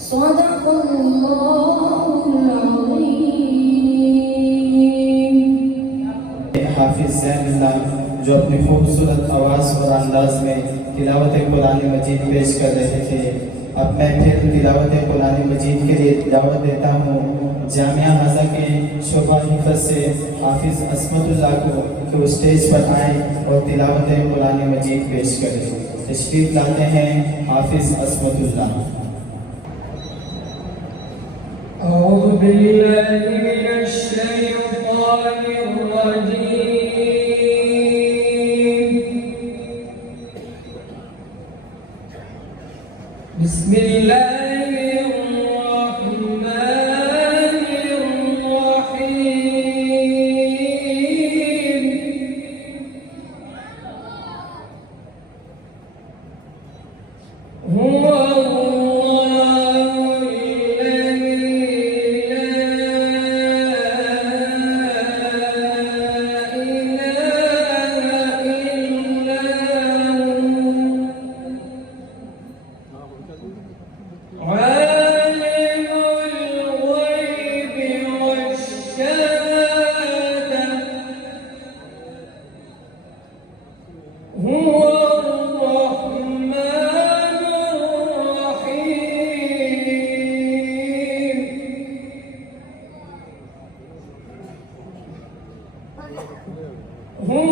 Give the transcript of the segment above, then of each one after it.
صدق اللہ العظیم۔ حافظ زین اللہ جو اپنی خوبصورت آواز اور انداز میں تلاوت قرآن مجید پیش کر رہے تھے، اب میں پھر تلاوت قرآن مجید کے لیے دعوت دیتا ہوں جامعہ ہزا کے شعبہ حفظ سے حافظ عصمت اللہ کو کہ وہ اسٹیج پر آئیں اور تلاوت قرآن مجید پیش کریں۔ تشریف لاتے ہیں حافظ عصمت اللہ۔ أعوذ بالله من الشيطان الرجيم بسم الله الرحمن الرحيم هو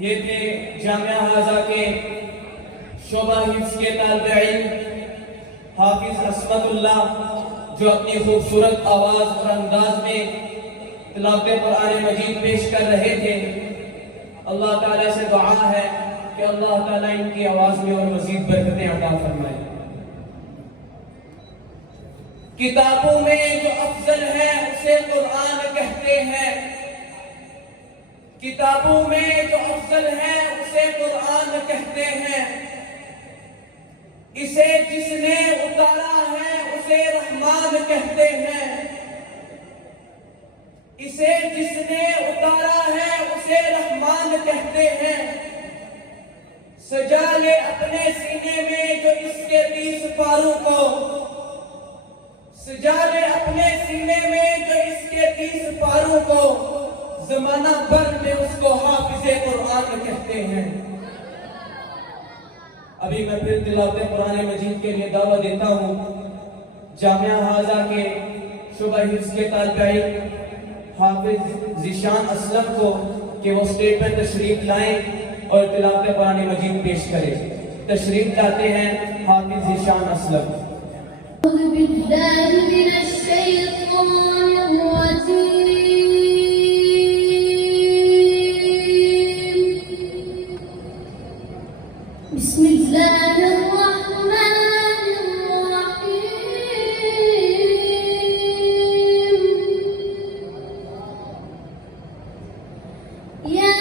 یہ تھے جامعہ ہزا کے شعبہ حفظ کے طالب علم حافظ عصمت اللہ جو اپنی خوبصورت آواز اور انداز میں تلاوت قرآن مجید پیش کر رہے تھے۔ اللہ تعالیٰ سے دعا ہے کہ اللہ تعالیٰ ان کی آواز میں اور مزید برکتیں عطا فرمائے۔ کتابوں میں جو افضل ہے اسے قرآن کہتے ہیں، کتابوں میں جو افضل ہے اسے قرآن کہتے ہیں، اسے جس نے اتارا ہے اسے رحمان کہتے ہیں، اسے جس نے اتارا ہے اسے رحمان کہتے ہیں۔ سجا لے اپنے سینے میں جو اس کے 30 پاروں کو، سجا لے اپنے سینے میں جو اس کے 30 پاروں کو، زمانہ بھر میں اس کو حافظ قرآن کہتے ہیں۔ ابھی میں پھر تلاوت قرآن مجید کے لیے دعوت دیتا ہوں جامعہ ہاضہ کے شعبہ حفظ کے طالب علم حافظ ذیشان اسلم کو کہ وہ اسٹیج پر تشریف لائیں اور تلاوت قرآن مجید پیش کریں۔ تشریف لاتے ہیں حافظ ذیشان اسلم۔ أعوذ بالله من الشيطان الرجيم بسم الله الرحمن الرحيم يا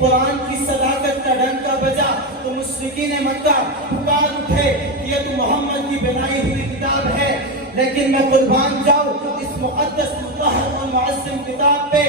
قرآن کی صداقت کا ڈنکا بجا تو مشرکین مکہ پکار اٹھے کہ یہ تو محمد کی بنائی ہوئی کتاب ہے، لیکن میں قربان جاؤں اس مقدس مطہر اور معظم کتاب پہ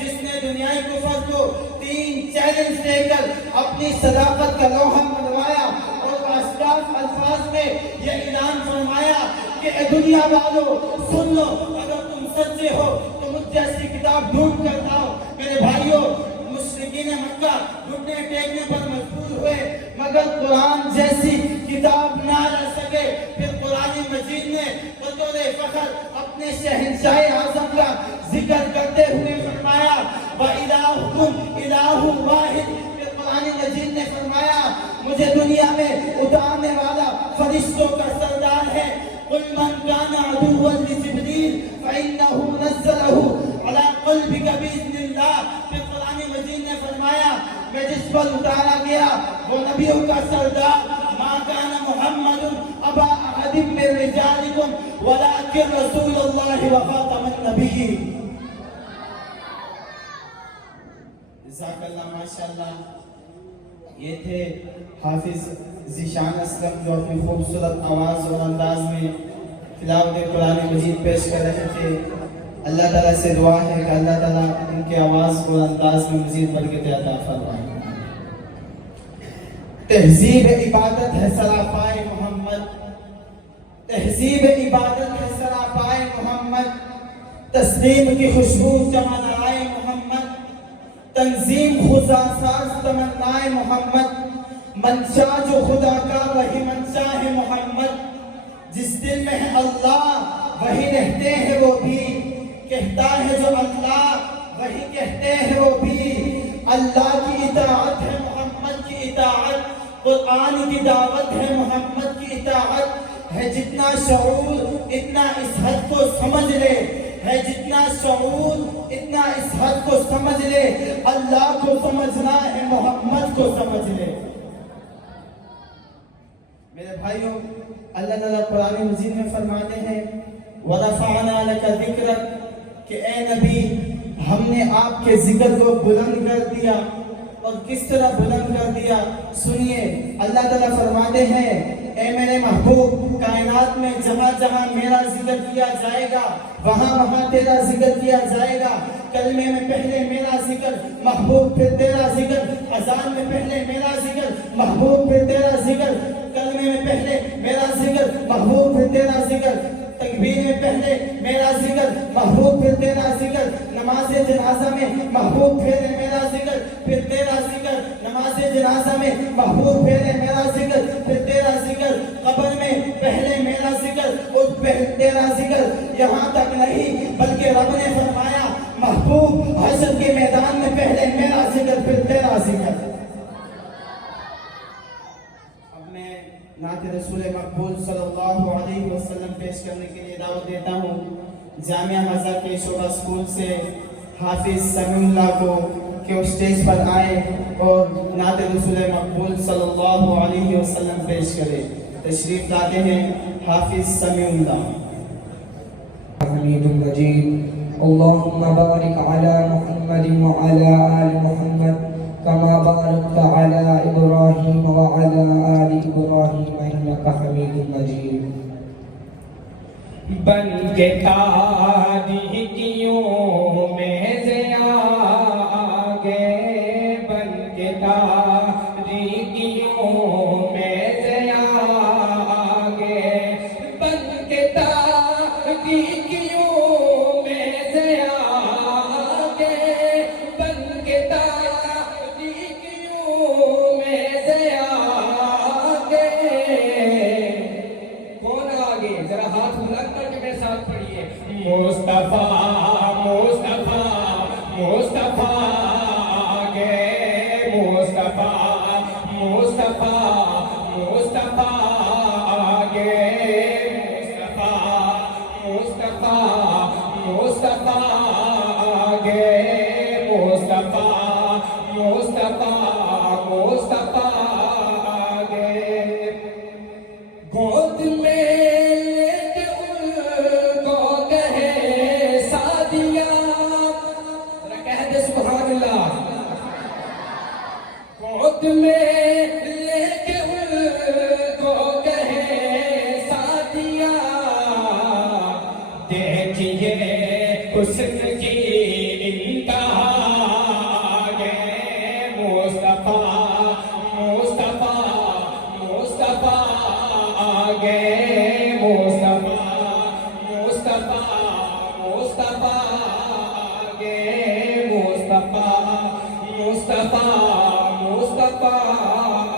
جس نے دنیائی کفر کو 3 چیلنج دے کر اپنی صداقت کا لوحہ منوایا اور اشراف الفاظ میں یہ اعلان فرمایا کہ اے دنیا والو سن لو، اگر تم سچے ہو تو مجھ جیسی کتاب ڈھونڈ کر لاؤ۔ میرے بھائیوں، مشرکین مکہ گھٹنے ٹیک دینے پر مجبور ہوئے مگر قرآن جیسی کتاب نہ لا سکے. پھر قرآن مجید نے بطور فخر اپنے شہنشاہ اعظم کا ذکر کرتے ہوئے فرمایا وَإِلَٰهُكُمْ إِلَٰهٌ وَاحِدٌ. پھر قرآن مجید نے فرمایا مجھے دنیا میں اتارنے والا فرشتوں کا سردار ہے. قُلْ مَنْ كَانَ عَدُوًّا لِجِبْرِيلَ فَإِنَّهُ نَزَّلَهُ عَلَىٰ قَلْبِكَ بِإِذْنِ اللَّهِ. پھر قرآن مجید نے فرمایا میں جس پر اتارا گیا وہ نبیوں کا سردار مَا كَانَ مُحَمَّدٌ أَبَا أَحَدٍ مِّن رِّجَالِكُمْ وَلَٰكِن رَّسُولَ اللَّهِ وَخَاتَمَ النَّبِيِّينَ. جزاک اللہ ماشاءاللہ. یہ تھے حافظ ذیشان اسلم جو اپنی خوبصورت آواز اور انداز میں تلاوت قرآن مجید پیش کر رہے تھے. اللہ تعالیٰ سے دعا ہے کہ اللہ تعالیٰ ان کے آواز اور انداز میں مزید برکت عطا فرمائے. تہذیب عبادت ہے سراپائے محمد, تہذیب عبادت ہے سراپائے محمد, تسلیم کی خوشبو جمالائے محمد, تنظیم خدا ساز تمنائے محمد, منشا جو خدا کا وہی منشا ہے محمد, جس دل میں ہے اللہ وہی رہتے ہیں وہ بھی, کہتا ہے جو اللہ وہی کہتے ہیں وہ بھی. اللہ کی اطاعت ہے محمد کی اطاعت, قرآن کی دعوت ہے محمد کی اطاعت. ہے جتنا شعور اتنا اس حد کو سمجھ لے, ہے جتنا شعور اتنا اس حد کو سمجھ لے, اللہ کو سمجھنا ہے محمد کو سمجھ لے. میرے بھائیوں, اللہ تعالیٰ قرآن مجید میں فرماتے ہیں وَرَفَعْنَا لَكَ ذِكْرَكَ کہ اے نبی ہم نے آپ کے ذکر کو بلند کر دیا. اور کس طرح بلند کر دیا سنیے. اللہ تعالیٰ فرماتے ہیں اے میرے محبوب کائنات میں جہاں جہاں میرا ذکر کیا جائے گا وہاں وہاں تیرا ذکر کیا جائے گا. کلمے میں پہلے میرا ذکر محبوب پھر تیرا ذکر, اذان میں پہلے میرا ذکر محبوب پھر تیرا ذکر, کلمے میں پہلے میرا ذکر محبوب پھر تیرا ذکر, تکبیر میں پہلے میرا ذکر محبوب پھر تیرا ذکر, نماز جنازہ میں محبوب پھر میرا ذکر پھر تیرا ذکر, نماز جنازہ میں محبوب پھر میرا ذکر پھر تیرا ذکر, قبر میں پہلے میرا ذکر اور پھر تیرا ذکر. یہاں تک نہیں بلکہ رب نے فرمایا محبوب حشر کے میدان میں پہلے میرا ذکر پھر تیرا ذکر. اب میں نعت رسول مقبول صلی اللہ علیہ وسلم پیش کرنے کے لیے دعوت دیتا ہوں جامعہ ہزار کے شعبہ اسکول سے حافظ سمیع اللہ کو کہ وہ اسٹیج پر آئے اور نعت رسول مقبول صلی اللہ علیہ وسلم پیش کرے. تشریف لاتے ہیں حافظ سمیع اللہ. حمید مجید. اللهم بارك على محمد وعلى آل محمد كما باركت على إبراهيم وعلى آل إبراهيم إنك حميد مجيد. بن کے تاریکیوں میں سے آگے, بن کے تاریکیوں میں سے آگے, بن کے تاریکیوں میں سے آگے, بن کے تاریکیوں میں سے آگے. کون آگے؟ ذرا ہاتھ بلند کر کے میرے ساتھ پڑھیے. مصطفیٰ مصطفیٰ مصطفیٰ آگے, مصطفیٰ مصطفیٰ مصطفیٰ آگے, مصطفیٰ مصطفیٰ آگے, مصطفیٰ مصطفیٰ مصطفیٰ آگے. گود میں لے کے ان کو کہے سعدیہ, ذرا کہہ دے سبحان اللہ. گود میں لے کے ان کو کہے سعدیہ, دیکھیے حسن کی انتہا آگے. مصطفیٰ مصطفیٰ مصطفیٰ آگے, مصطفیٰ مصطفیٰ مصطفیٰ آگے, مصطفیٰ مصطفیٰ مصطفیٰ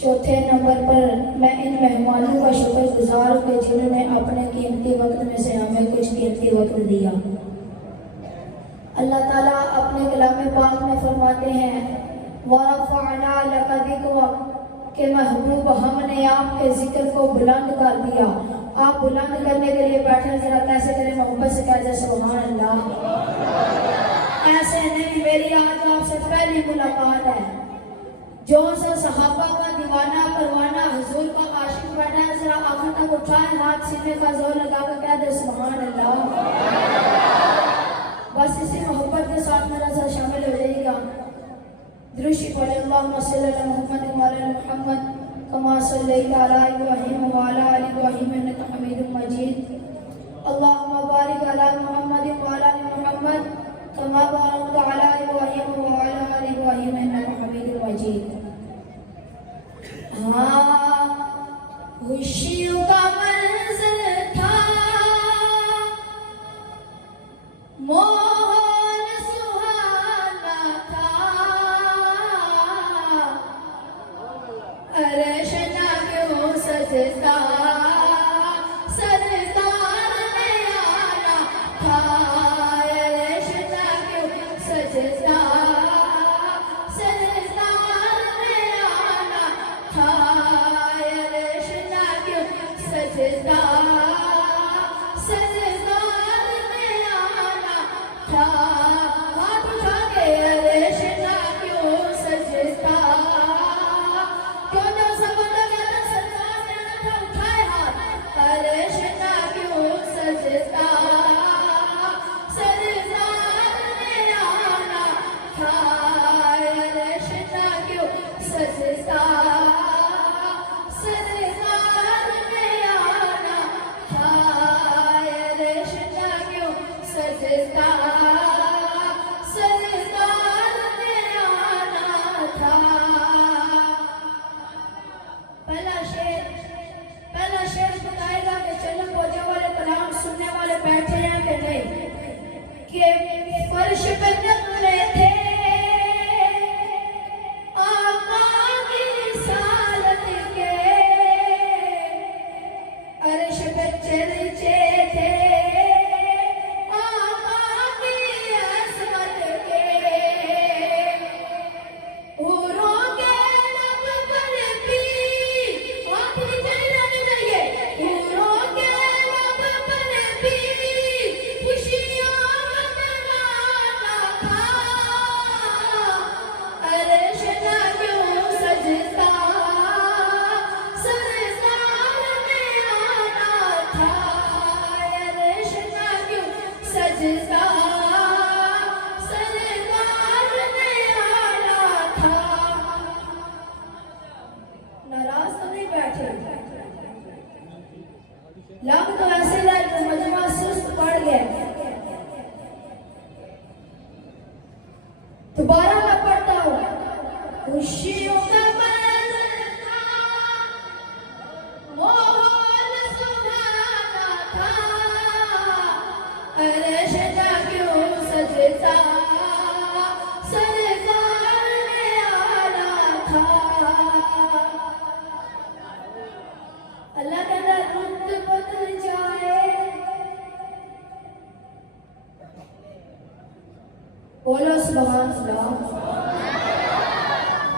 چوتھے نمبر پر میں ان مہمانوں کا شکر گزار ہوں کہ جنہوں نے اپنے قیمتی وقت میں سے ہمیں کچھ قیمتی وقت دیا۔ اللہ تعالیٰ اپنے کلام پاک میں فرماتے ہیں وَرَفَعْنَا لَكَ ذِكْرَكَ کہ محبوب ہم نے آپ کے ذکر کو بلند کر دیا۔ آپ بلند کرنے کے لیے بیٹھے، ذرا کیسے کریں؟ محبت سے کہہ دیں سبحان اللہ۔ ایسے نہیں، میری آج آپ سے پہلی ملاقات ہے۔ جو سا صحابہ کا دیوانہ پروانہ حضور کا عاشق بیٹھا ہے، ذرا آخر تک اٹھائے ہاتھ سینے کا زور لگا کر کہہ دیں سبحان اللہ۔ بس اسی محبت کے ساتھ میرا ساتھ شامل ہو جائے گا۔ درشی پڑھے اللہم صلی اللہ محمد وعلی محمد کما صلیت علی ابراہیم وعلی آل ابراہیم انک حمید مجید۔ اللہم بارک علی محمد وعلی محمد کما بارکت علی ابراہیم وعلی آل ابراہیم انک حمید مجید۔ ہاں خوشیوں کا منظر تھا، ماحول سہانا تھا، عرش نہ کیوں سجتا، سرکار نے آنا تھا، عرش نہ کیوں سجتا، سرکار نے آنا تھا، عرش نہ کیوں سجتا، سرکار نے آنا تھا۔ ہاتھ اٹھا کے عرش نہ کیوں سجتا، کیوں جو سب لگا سرکار نے آنا تھا، اٹھائے ہاتھ، عرش نہ کیوں سجتا، سرکار نے آنا تھا، عرش نہ کیوں سجتا، سرکار نے آنا تھا، عرش نہ کیوں سجتا، سرکار نے آنا تھا۔ پہلا شعر بتائے گا کہ چلن پوجے والے کلام سننے والے بیٹھے ہیں کہ نہیں، کہ فرش پہ نقلے تھے آقا کی رسالت کے، عرش پہ چرچے تھے آقا کی عظمت کے، حوروں کے لب پر بھی ہاتھ نیچے نہیں جانے چاہیے، حوروں کے لب پر بھی خوشیوں منانا تھا، عرش نہ کیوں سجتا، سرکار نے آنا تھا، عرش نہ کیوں سجتا، سرکار نے آنا تھا۔ ناراض تو نہیں بیٹھے، لگ تو ایسے لائے مجمع سست پڑ گئے۔ دوبارہ میں پڑھتا ہوں، خوشیوں کا منظر تھا، ماحول سہانا تھا، عرش نہ کیوں سجتا، سرکار نے آنا تھا۔ اللہ تعالیٰ رت بدل جائے، بولو سبحان اللہ،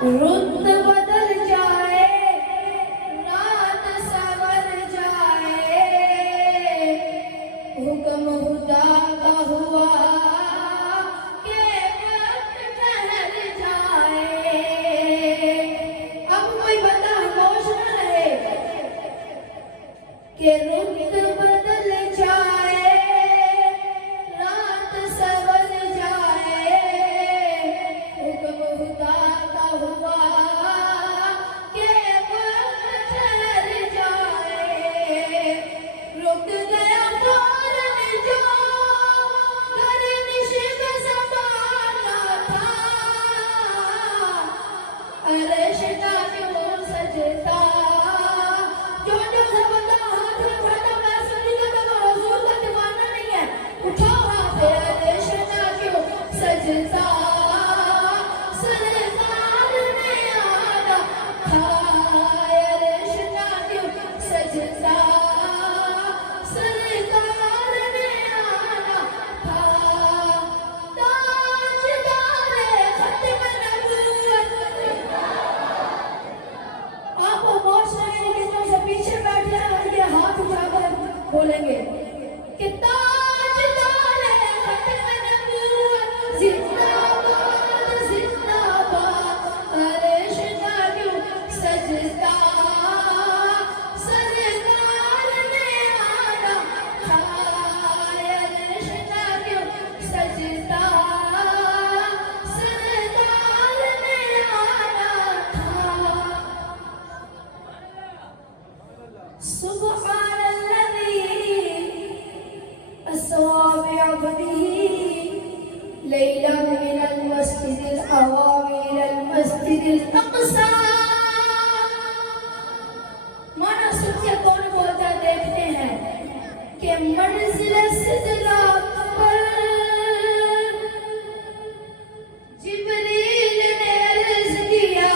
رت بدل جائے، رات سنور جائے، حکم خدا کا ہوا کہ وقت ٹھہر جائے۔ اب کوئی بندہ خاموش نہ رہے کہ رت بدل جائے، رات سنور جائے، حکم خدا کا ہوا کہ وقت ٹھہر جائے۔ رک گیا فوراً جو گردش کا زمانہ تھا، عرش نہ کیوں سجتا، جو سب ہاتھ میں آپ وہ معاشرہ کے نکلوں سے پیچھے بیٹھ جائیں اور یہ ہاتھ اٹھا کر بولیں گے کہ تاجدار ختم نبوت زندہ باد زندہ باد، عرشنا کیوں سجدہ سرکار نے آنا تھا، عرشنا کیوں سجدہ سرکار نے آنا تھا۔ سبحان الذی اسریٰ بعبدہ لیلا من المسجد الحرام الی المسجد الاقصی۔ مانا سن کے کون بولتا دیکھتے ہیں کہ منزل سدرہ پر جبریل نے عرض کیا،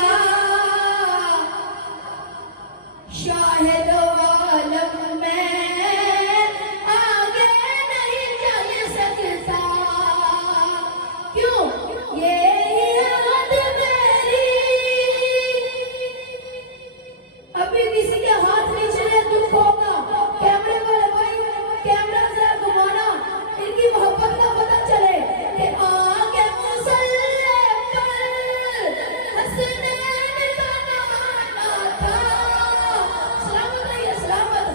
شاہد عالم میں آگے نہیں چل سکتا، کیوں یہ یاد میری، ابھی کسی کے ہاتھ نیچے لے دکھ ہوگا، کیمرے والے بھائی کیمرہ ذرا گھمانا، ان کی محبت کا پتہ چلے کہ آگے مصلی پر حسنین کا نانا تھا۔ سلامت رہیے سلامت،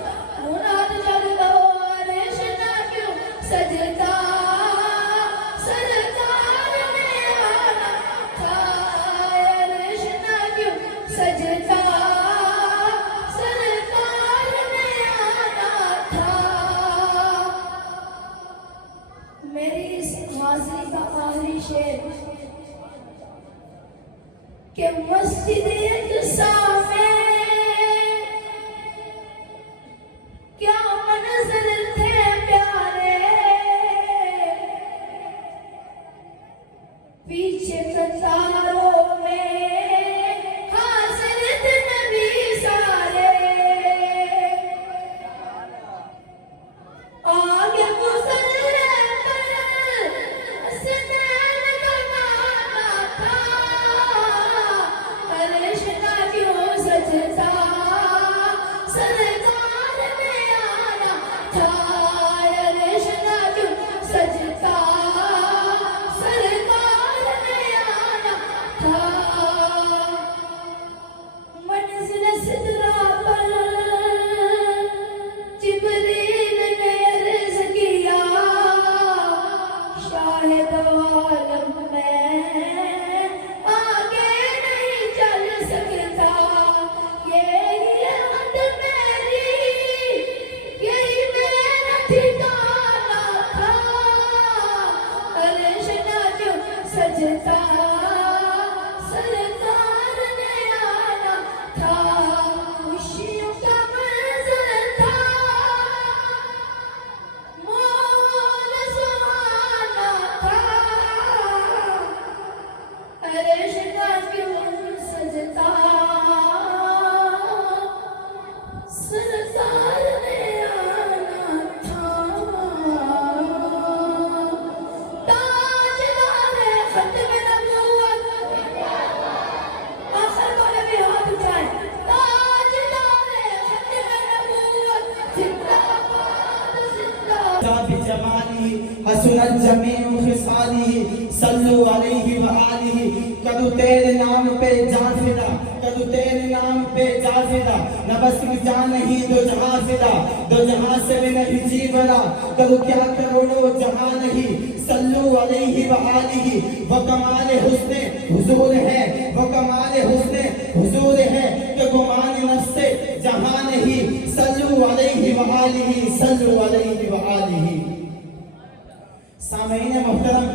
مناد جل دو عرشنا کیوں سجدہ سرکار نے آنا تھا، عرشنا کیوں سجدہ سرکار نے آنا تھا۔ میری اس حاضری کا آخری شعر کہ مسجد اقصیٰ میں کیا منظر تھے پیارے، پیچھے قطاروں میں حاضر تھے نبی سارے، آگے مصلی پر حسنین کا نانا تھا، عرشنا کیوں سجدہ سرکار نے آنا تھا، عرشنا کیوں سجدہ سرکار نے آنا تھا۔ منزل سدرہ پر جبریل نے عرض کیا، شاہد عالم میں آگے نہیں چل سکتا، یہی حد میری، یہی میرا ٹھکانا تھا، عرشنا کیوں سجدہ سرکار نے آنا تھا، خوشیوں کا منظر تھا، ماحول سہانا تھا، عرشنا کیوں سجدہ سرکار نے آنا تھا۔ تاجدار ختم نبوت، آخر والے بھی ہاتھ اٹھائیں، تاجدار ختم نبوت زندہ باد زندہ بجماله حسنت جمیع خصاله صلو علیہ وآلہ، کدو تیرے نام پہ جان فدا، کدو تیرے نام پہ جان فدا، نہ بس کی جان نہیں دو جہاں فدا، دو جہاں سے بھی نہیں جی بنا، کدو کیا کروڑو جہاں نہیں، صلو علیہ وآلہ، وہ کمال حسن حضور ہے، وہ کمال حسن حضور ہے کہ گمان نفس سے جہاں نہیں، صلو علیہ وآلہ صلو علیہ وآلہ۔ سامعین محترم،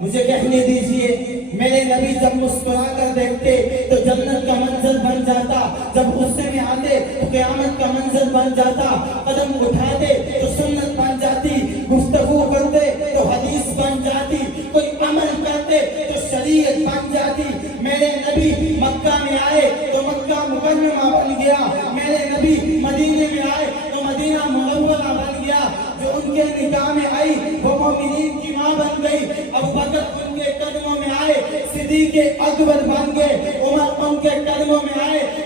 مجھے کہنے دیجئے، میرے نبی جب مسکرا کر دیکھتے تو جنت کا منظر بن جاتا، جب غصے میں آتے تو قیامت کا منظر بن جاتا، قدم اٹھاتے تو سنت بن جاتی، گفتگو کرتے تو حدیث بن جاتی، کوئی عمل کرتے تو شریعت بن جاتی۔ میرے نبی مکہ میں آئے تو مکہ مکرمہ بن گیا، میرے نبی مدینے میں آئے تو مدینہ منورہ بن گیا، جو ان کے نکاح میں آئی وہ مومنین کی ماں بن گئی، ابوبکر ان کے قدموں میں آئے، صدیق اکبر بن گئے، عمر ان کے قدموں میں آئے،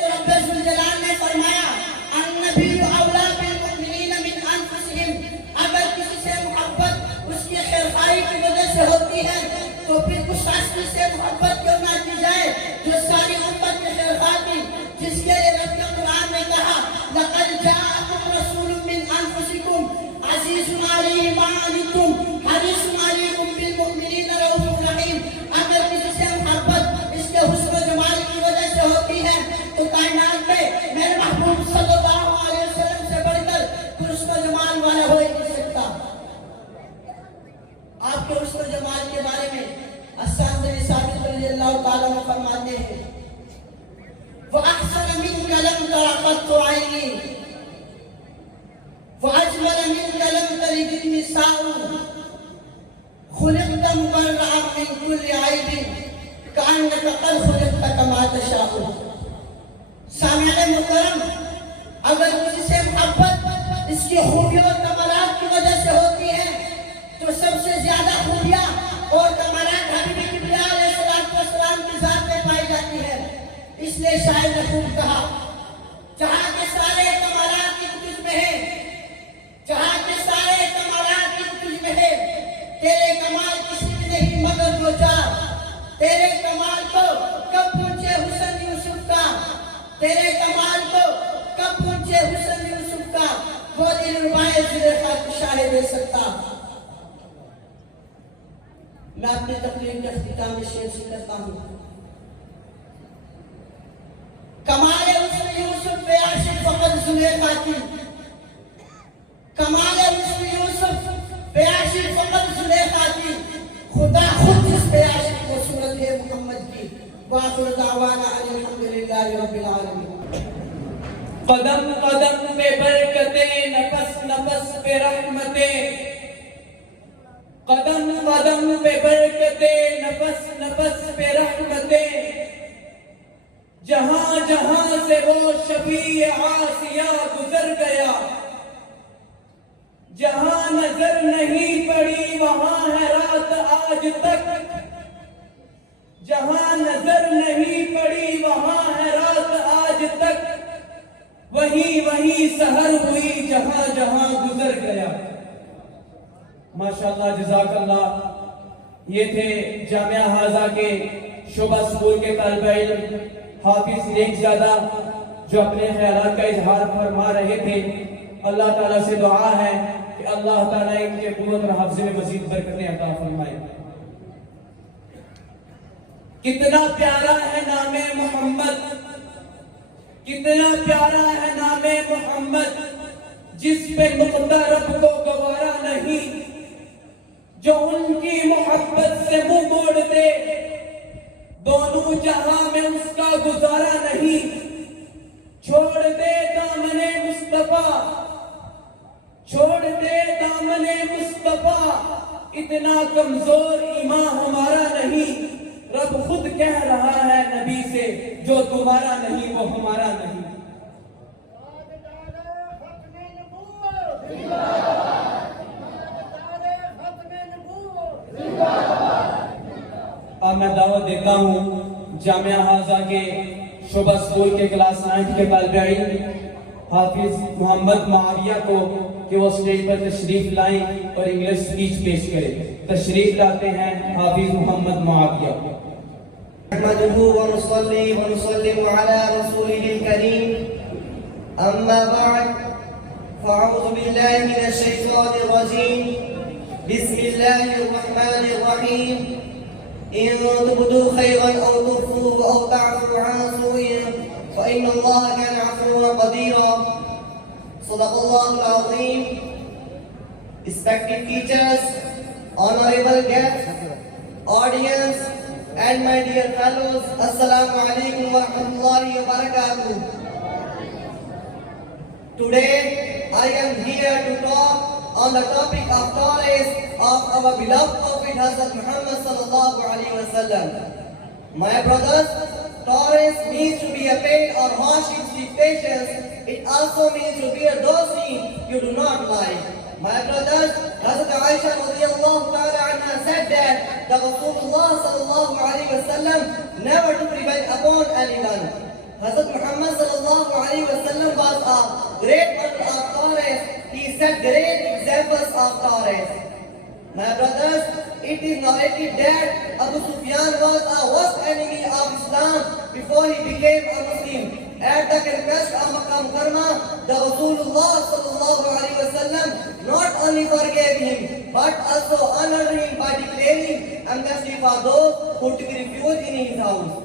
تو رب ذوالجلال نے فرمایا النبی اولا بالمؤمنین من انفسہم، اگر کسی سے محبت اس کی خیرخواہی کی وجہ سے ہوتی ہے تو پھر اس شخص سے محبت کیوں نہ کی جائے جو ساری امت کی خیرخواہ کی، جس کے لیے رب قرآن نے کہا لقد جاءکم رسول من انفسکم عزیز علیہ ما عنتم حریص علیکم بالمؤمنین رؤوف رحیم۔ اگر کسی سے محبت اس کے حسن و جمال کی وجہ سے ہوتی ہے تو کائنات میں میرے محبوب صلی اللہ علیہ وسلم سے بڑھ کر کوئی حسن و جمال والا ہو ہی نہیں سکتا۔ آپ کے حسن و جمال کے بارے میں حسان بن ثابت رضی اللہ تعالیٰ عنہ فرماتے ہیں وَأَحْسَنَ مِنْكَ لَمْ تَرَ قَطُّ عَيْنِي وَأَجْمَلَ مِنْكَ لَمْ تَلِدِ النِّسَاءُ خُلِقْتَ مُبَرَّأً مِنْ كُلِّ عَيْبٍ كَأَنَّكَ قَدْ خُلِقْتَ كَمَا تَشَاءُ۔ سامعین محترم، اگر کسی سے محبت اس کی خوبیوں اور کمالات کی وجہ سے ہوتی ہے تو سب سے زیادہ خوبیاں اور کمالات حبیب کبریاء علیہ السلام کی ذات میں پائی جاتی ہے۔ اس لیے شاعر نے خوب کہا جہاں کے سارے کمالات کی تجھ میں ہے، جہاں کے سارے کمالات کی تجھ میں ہے، تیرے کمال کسی میں نہیں مگر دو چار، تیرے کمال کو کب پہنچے حسن یوسف کا، تیرے کمال کو کب پہنچے حسن یوسف کا، وہ دل ربائے زلیخا کو شاہ دے سکتا۔ میں اپنے تقریر کے اختتام میں شعر سے کرتا ہوں کمال حسن یوسف بے عاشق فقط زلیخا کی، کمال حسن یوسف بے عاشق فقط زلیخا کی، خدا خود جس بے عاشق کو صورت ہے محمد کی۔ وآخر دعوانا الحمدللہ رب العالمین۔ قدم قدم پہ برکتیں، نفس نفس پہ رحمتیں، قدم قدم پہ برکتیں، نفس نفس پہ رحمتیں، جہاں جہاں سے وہ شفیع آسیہ گزر گیا، جہاں نظر نہیں پڑی وہاں ہے رات آج تک، جہاں نظر نہیں پڑی وہاں ہے رات آج تک، وہیں وہیں سحر ہوئی جہاں جہاں گزر گیا۔ ماشاءاللہ جزاک اللہ۔ یہ تھے جامعہ حاضہ کے شعبہ اسکول کے طالب علم حافظ نیک زادہ جو اپنے خیالات کا اظہار فرما رہے تھے۔ اللہ تعالیٰ سے دعا ہے کہ اللہ تعالیٰ ان کے قوت اور حفظ میں مزید برکتیں عطا فرمائے۔ کتنا پیارا ہے نام محمد، کتنا پیارا ہے نام محمد، جس پہ نقطہ رب کو گوارا نہیں، جو ان کی محبت سے منہ موڑ دے دونوں جہاں میں اس کا گزارا نہیں، چھوڑ دے دامن مصطفیٰ، چھوڑ دے دامن مصطفیٰ، اتنا کمزور ایمان ہمارا نہیں، رب خود کہہ رہا ہے نبی سے جو تمہارا نہیں وہ ہمارا نہیں۔ اب میں دعوت دیتا ہوں جامعہ حاضہ کے شعبہ اسکول کے کلاس 9 کے طالب علم حافظ محمد معاویہ کو کہ وہ اسٹیج پر تشریف لائیں اور انگلش سپیچ پیش کریں۔ تشریف لاتے ہیں حافظ محمد معاویہ۔ نحمده ونصلي ونسلم على رسوله الكريم أما بعد فأعوذ بالله من الشيطان الرجيم بسم الله الرحمن الرحيم إن تبدوا خيرا أو تخفوه أو تعفوا عن سوء فإن الله كان عفوا قديرا صدق الله العظيم. Respected teachers, honorable guests, audience and my dear fellows, Assalamu alaikum wa rahmatullahi wa barakatuh. Today I am here to talk on the topic of tolerance of our beloved Prophet Hazrat Muhammad sallallahu alaihi wasallam. My brothers, tolerance means to be a pain or hardship with patience. It also means to bear those things you do not like. My brothers, Hazrat Aisha radiyallahu ta'ala anha said that the Rasulullah sallallahu alaihi wasallam never took revenge upon anyone. Hazrat Muhammad sallallahu alaihi wasallam was a great model of tolerance. He set great examples of tolerance. My brothers, it is narrated that Abu Sufyan was a worst enemy of Islam before he became a Muslim. At the conquest of Makkah Mukarramah, the Rasulullah sallallahu alaihi wasallam not only forgave him but also honored him by declaring amnesty for those who took refuge in his house.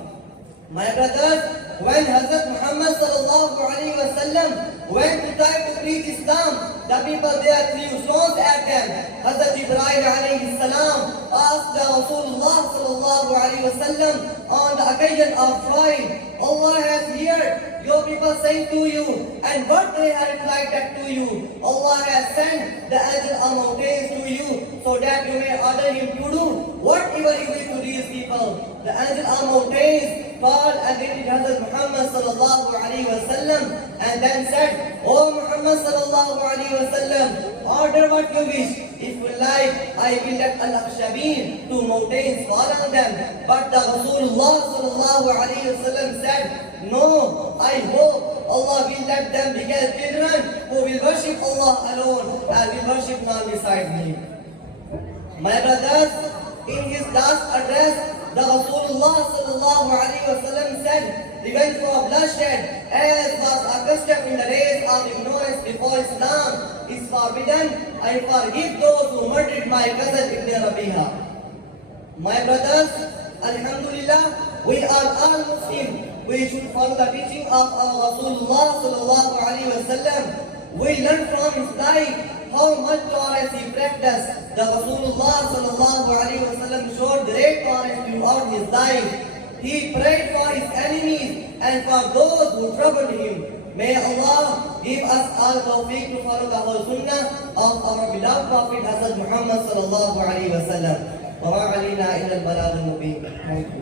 My brothers, when Hazrat Muhammad sallallahu alaihi wasallam went to try to preach Islam, the people there threw stones at them. Hazrat Ibrahim alayhi salam asked the Rasulullah sallallahu alaihi wasallam on the occasion of trial, Allah has heard your people saying to you, and what they have replied that to you. Allah has sent the angel of mountains to you, so that you may order him to do whatever you wish to these people. The angel of mountains called and greeted Hazrat Muhammad sallallahu alaihi wasallam, and then said, O Muhammad sallallahu alaihi wasallam, order what you wish. If you like, I will let al-Akhshabin, 2 mountains fall on them. But the Rasulullah sallallahu alaihi wasallam said, no, I hope Allah will let them become children who will worship Allah alone and will worship none beside me. My brothers, in his last address, the Rasulullah sallallahu alaihi wasallam said, revenge for bloodshed, as was accustomed in the days of ignorance before Islam, is forbidden. I forgive those who murdered my cousin Ibn Rabiha. My brothers, Alhamdulillah, we are all Muslims. We should follow the teaching of our Rasulullah sallallahu alaihi wasallam. We learn from his life how much tolerance he practiced. The Rasulullah sallallahu alaihi wasallam showed great tolerance throughout his life. He prayed for his enemies and for those who troubled him. May Allah give us all tawfiq to follow the whole sunnah of our beloved Prophet Hazrat Muhammad sallallahu alaihi wasallam. Wa ma alayna illa al-balagh al-mubin. Thank you.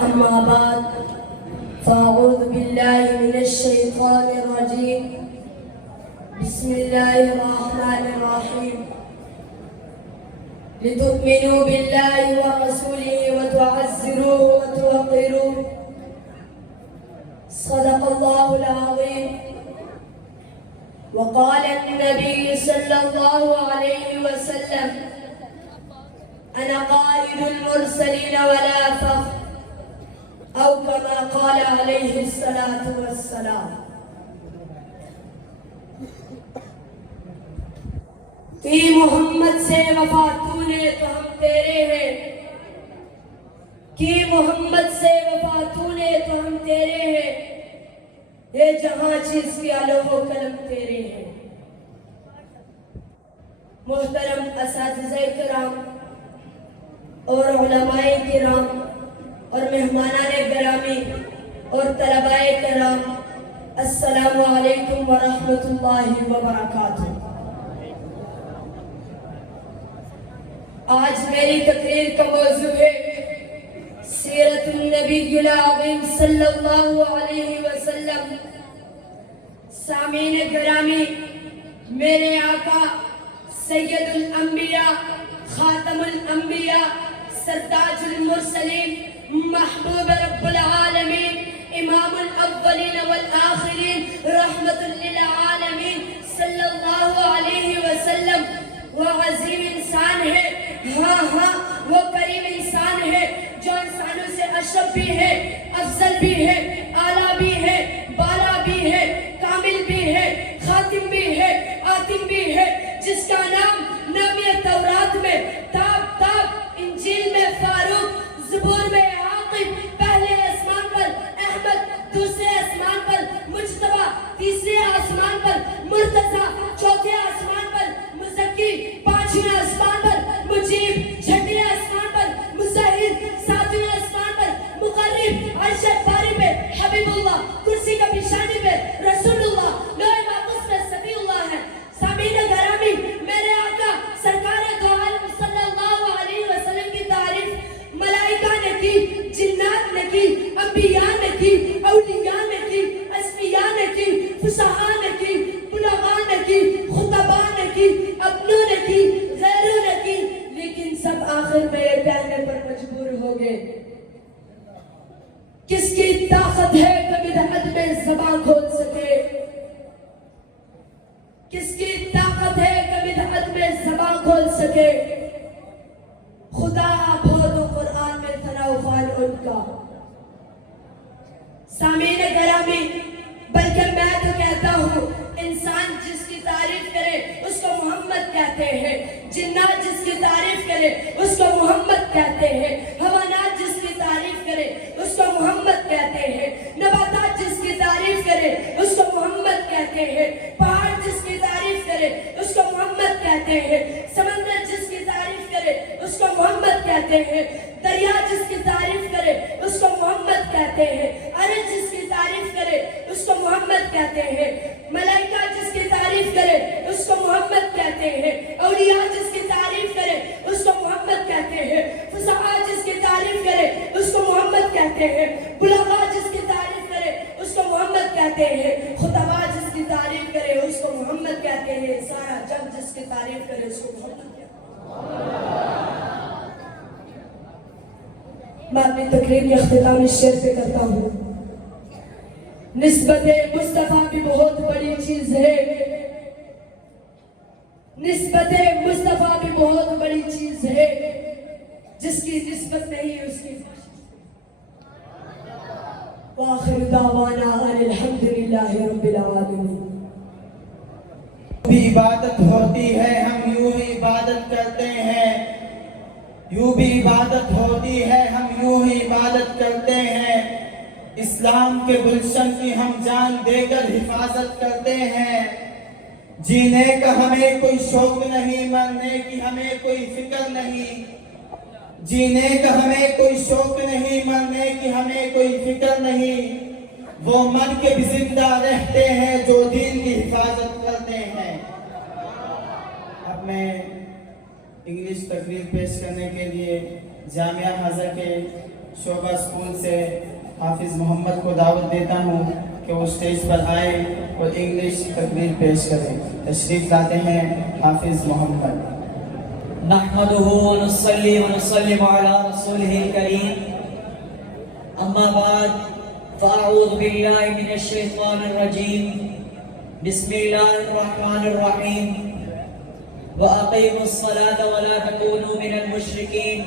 أما بعد فأعوذ بالله من الشيطان الرجيم بسم الله الرحمن الرحيم لتؤمنوا بالله ورسوله وتعزروه وتوقروه صدق الله العظيم. وقال النبي صلى الله عليه وسلم أنا قائد المرسلين ولا فخر، أو كما قال عليه الصلاة والسلام. کہ محمد سے وفا تو نے تو ہم تیرے ہیں، کہ محمد سے وفا تو نے تو ہم تیرے ہیں، یہ جہاں چیز کی علو و قلم تیرے ہیں. محترم اساتذہ کرام اور علماء کرام اور مہمانان گرامی اور طلباء کرام، السلام علیکم ورحمۃ اللہ وبرکاتہ. آج میری تقریر کا موضوع ہے سیرت النبی العظیم صلی اللہ علیہ وسلم. سامعین گرامی، میرے آقا سید الانبیاء، خاتم الانبیاء، سرتاج المرسلین، محبوب رب العالمین، امام الاولین والآخرین، رحمت للعالمین صلی اللہ علیہ وسلم وہ عظیم انسان ہے. ہاں وہ کریم انسان ہے جو انسانوں سے اشرف بھی ہے، کی, انبیاء نے کی, اولیاء نے کی, اسفیاء نے کی, فصحاء نے کی, بلغاء نے کی, خطباء نے کی, اپنوں نے کی, غیروں نے کی, لیکن سب آخر میں یہ کہنے پر مجبور ہو گئے, کس کی طاقت ہے کہ بدعت میں زبان کھول سکے, کس کی طاقت ہے کہ بدعت میں زبان کھول سکے. خدا آپ ہو تو قرآن میں ثنا و فعل ان کا. سامعین گرامی, بلکہ میں تو کہتا ہوں انسان جس کی تعریف کرے اس کو محمد کہتے ہیں, جنات جس کی تعریف کرے اس کو محمد کہتے ہیں, حیوانات جس کی تعریف کرے اس کو محمد کہتے ہیں, نباتات جس کی تعریف کرے اس کو محمد کہتے ہیں, پہاڑ جس کی تعریف کرے اس کو محمد کہتے ہیں, سمندر جس کی تعریف کرے اس کو محمد کہتے ہیں, دریا جس کی تعریف کرے اس کو محمد کہتے ہیں, عرش جس کی تعریف کرے اس کو محمد کہتے ہیں, ملائکہ جس کی تعریف کرے اس کو محمد کہتے ہیں, اولیاء جس کی تعریف کرے اس کو محمد کہتے ہیں, فصحاء جس کی تعریف کرے اس کو محمد کہتے ہیں, بلغاء جس کی تعریف کرے اس کو محمد کہتے ہیں, خطباء جس کی تعریف کرے اس کو محمد کہتے ہیں, سارا جگ جس کی تعریف کرے اس کو محمد کہتے ہیں. میں اپنی تقریر کے اختتام اس شعر پہ کرتا ہوں. نسبت مصطفیٰ بھی بہت بڑی چیز ہے, نسبت مصطفیٰ بھی بہت بڑی چیز ہے, جس کی نسبت نہیں اس کی. وآخر دعوانا ان الحمدللہ رب العالمین. بھی عبادت ہوتی ہے, ہم یوں ہی عبادت کرتے ہیں, یوں بھی عبادت ہوتی ہے, ہم یوں ہی عبادت کرتے ہیں. اسلام کے گلشن کی ہم جان دے کر حفاظت کرتے ہیں. جینے کا ہمیں کوئی شوق نہیں, مرنے کی ہمیں کوئی فکر نہیں. جینے کا ہمیں کوئی شوق نہیں, مرنے کی ہمیں کوئی فکر نہیں. وہ مر کے بھی زندہ رہتے ہیں جو دین کی حفاظت کرتے ہیں. اب میں انگلش تقریر پیش کرنے کے لیے جامعہ ہزہ کے شعبہ اسکول سے حافظ محمد کو دعوت دیتا ہوں کہ وہ اسٹیج پر آئے اور انگلش تقریر پیش کریں. تشریف لاتے ہیں حافظ محمد. نحمده ونصلي ونسلم على رسوله الكريم. أما بعد فأعوذ بالله من الشيطان الرجيم. بسم الله الرحمن الرحيم. وأقيموا الصلاة ولا تكونوا من المشركين.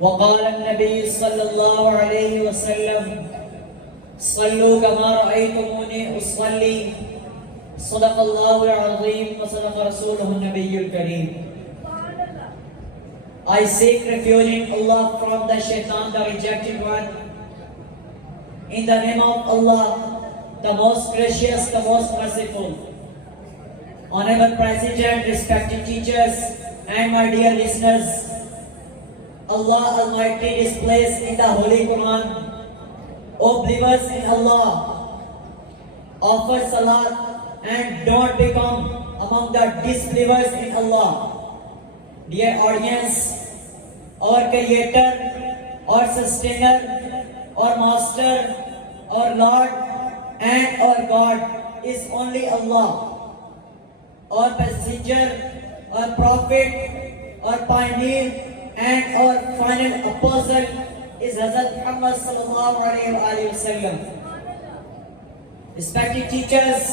وقال النبي صلى الله عليه وسلم صلوا كما رأيتموني أصلي. صدق الله العظيم وصدق رسوله النبي الكريم. I seek refuge in Allah from the shaitan, the rejected one. In the name of Allah, the most gracious, the most merciful. Honorable President, respected teachers, and my dear listeners, Allah Almighty displays in the Holy Quran, O believers in Allah, offer salat and don't become among the disbelievers in Allah. Dear audience, our creator, our sustainer, our master, our Lord and our God is only Allah. Our messenger, our prophet, our pioneer and our final apostle is Hazrat Muhammad sallallahu alaihi wasallam. Respected teachers,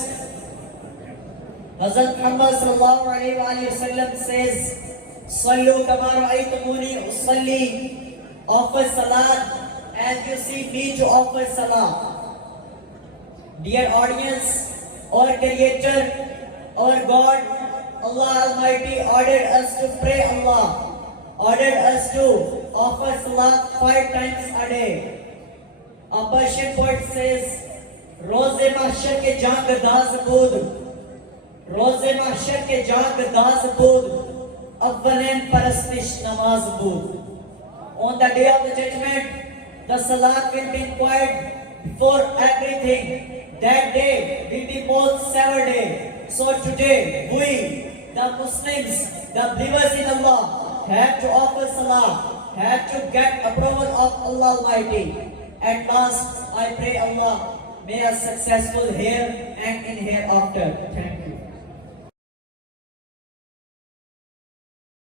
Hazrat Muhammad sallallahu alaihi wasallam says, Sallu kama ra'aytumuni usalli. Offer salat as you see me to offer salat. Dear audience, our creator, our God, Allah Almighty ordered us to pray Allah, ordered us to offer salat 5 times a day. A Persian poet says, Roze mahshar ke jang daz bood, Roze mahshar ke jang daz bood, Avvalen parastish namaz bood. On the day of the judgment, the salat will be required before everything. That day will be most severed day. So today, we, the Muslims, the believers in Allah, have to offer salah, have to get approval of Allah Almighty. At last, I pray Allah may us successful here and in hereafter. Thank you.